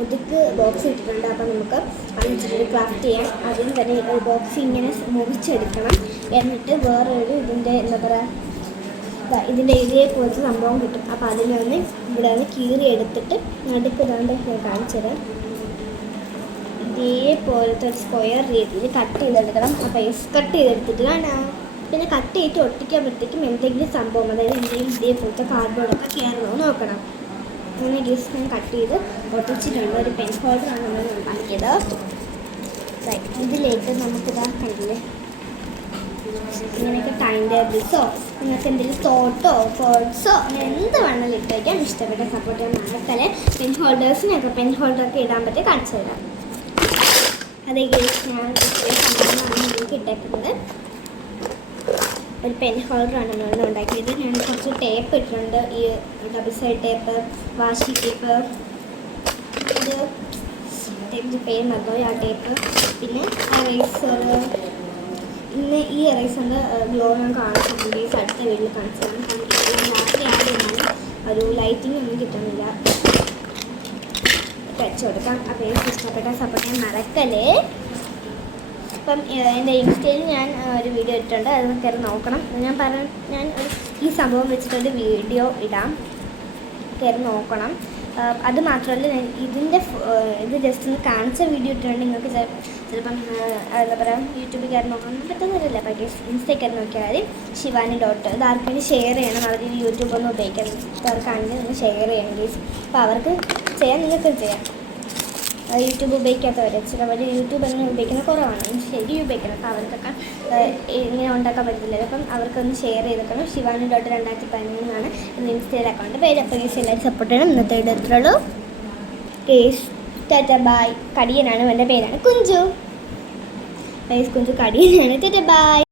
മുതുക്ക് box ഇട്ടിട്ടുണ്ട്. അപ്പോൾ നമുക്ക് അത് വെച്ചിട്ട് ക്രാഫ്റ്റ് ചെയ്യാം. ആദ്യം തന്നെ ബോക്സ് ഇങ്ങനെ മുറിച്ചെടുക്കണം. എന്നിട്ട് വേറൊരു ഇതിൻ്റെ എന്താ പറയുക, ഇതിൻ്റെ ഇതേപോലത്തെ സംഭവം കിട്ടും. അപ്പോൾ അതിൽ വന്ന് ഇവിടെ വന്ന് കീറി എടുത്തിട്ട് നടുക്ക് ഇതാണ്ട് ഞാൻ കാണിച്ചത് ഇതേപോലത്തെ ഒരു സ്ക്വയർ രീതിയിൽ കട്ട് ചെയ്തെടുക്കണം. അപ്പോൾ കട്ട് ചെയ്തെടുത്തിട്ട് കാണാം. പിന്നെ കട്ട് ചെയ്തിട്ട് ഒട്ടിക്കുമ്പോഴത്തേക്കും എന്തെങ്കിലും സംഭവം, അതായത് എന്തെങ്കിലും ഇതേപോലത്തെ കാർഡ്ബോർഡൊക്കെ കയറണോ നോക്കണം. അങ്ങനെ ജസ്റ്റ് ഞാൻ കട്ട് ചെയ്ത് ഒട്ടിച്ചിട്ടുണ്ട്. ഒരു പെൻ ഹോൾഡറാണ് നമ്മൾ ഉണ്ടാക്കിയത്. ഇതിലേക്ക് നമുക്കിതാ കണ്ടില്ലേ, ഇങ്ങനെയൊക്കെ ടൈം ടേബിൾസോ നിങ്ങൾക്ക് എന്തെങ്കിലും തോട്ടോ കോഡ്സോ അങ്ങനെ എന്ത് വേണമെങ്കിലും ഇട്ട് വയ്ക്കാൻ ഇഷ്ടപ്പെട്ട സപ്പോർട്ട് ചെയ്യാൻ മറക്കല്ലേ. പെൻ ഹോൾഡേഴ്സിനൊക്കെ പെൻ ഹോൾഡറൊക്കെ ഇടാൻ പറ്റി കാണിച്ചു തരാം. അതേ ഞാൻ സംഭവമാണ് ഇതിലേക്ക് ഇട്ടേക്കുന്നത്. ഒരു പെൻ ഹോൾഡറാണ് നമ്മൾ ഉണ്ടാക്കിയത്. ഞാൻ കുറച്ച് ടേപ്പ് ഇട്ടിട്ടുണ്ട്. ഈ ഡബിൾ സൈഡ് ടേപ്പ്, വാഷി ടേപ്പ്, ഇത് ടേപ്പിൻ്റെ പേര് മറന്നുപോയി ആ ടേപ്പ്. പിന്നെ എറേസർ. ഇന്ന് ഈ എറേസറിൻ്റെ ഗ്ലോ ഞാൻ കാണിച്ചിട്ടുണ്ട്. ഈ അടുത്ത വീട്ടിൽ കാണിച്ചതാണ്. കാരണം രാത്രിയാണ് ഒരു ലൈറ്റിംഗ് ഒന്നും കിട്ടുന്നില്ല. വെച്ച് കൊടുക്കാം. അപ്പോൾ എനിക്ക് ഇഷ്ടപ്പെട്ട സപ്പോർട്ട് ചെയ്യാൻ മറക്കല്ലേ. അപ്പം എൻ്റെ ഇൻസ്റ്റയിൽ ഞാൻ ഒരു വീഡിയോ ഇട്ടിട്ടുണ്ട്. അത് കയറി നോക്കണം. ഞാൻ ഈ സംഭവം വെച്ചിട്ടൊരു വീഡിയോ ഇടാം, കയറി നോക്കണം. അത് മാത്രമല്ല, ഞാൻ ഇത് ജസ്റ്റ് ഒന്ന് കാണിച്ച വീഡിയോ ഇട്ടിട്ടുണ്ട്. നിങ്ങൾക്ക് ചിലപ്പം എന്താ പറയുക, യൂട്യൂബിൽ കയറി നോക്കാൻ പറ്റുന്നില്ല. പക്ഷേ ഇൻസ്റ്റയിൽ കയറി നോക്കിയാൽ മതി. ശിവാനി ഡോട്ട്. ഇത് ആർക്കെങ്കിലും ഷെയർ ചെയ്യണം. അവർ യൂട്യൂബൊന്നും ഉപയോഗിക്കാത്തവർക്കാണെങ്കിൽ ഒന്ന് ഷെയർ ചെയ്യണം പ്ലീസ്. അപ്പോൾ അവർക്ക് ചെയ്യാം, നിങ്ങൾക്കും ചെയ്യാം. യൂട്യൂബ് ഉപയോഗിക്കാത്തവർ ചിലവർ യൂട്യൂബ് അങ്ങനെ ഉപയോഗിക്കുന്നത് കുറവാണ്, ശരി ഉപയോഗിക്കണം. അപ്പോൾ അവർക്കൊക്കെ ഇങ്ങനെ ഉണ്ടാക്കാൻ പറ്റത്തില്ല. അപ്പം അവർക്കൊന്ന് ഷെയർ ചെയ്തേക്കണം. ശിവാനി ഡോട്ട് 2013 ഇൻസ്റ്റയിൽ അക്കൗണ്ട് പേര്. അപ്പോൾ ഈസ് എല്ലാവരും സപ്പോർട്ട് ചെയ്യണം. ഇന്നത്തെ ഇടത്തുള്ളൂ. കേസ് ടാറ്റ ബായ്. കടിയനാണ്, എൻ്റെ പേരാണ് കുഞ്ചു. കുഞ്ചു കടിയനാണ്. Tata bye.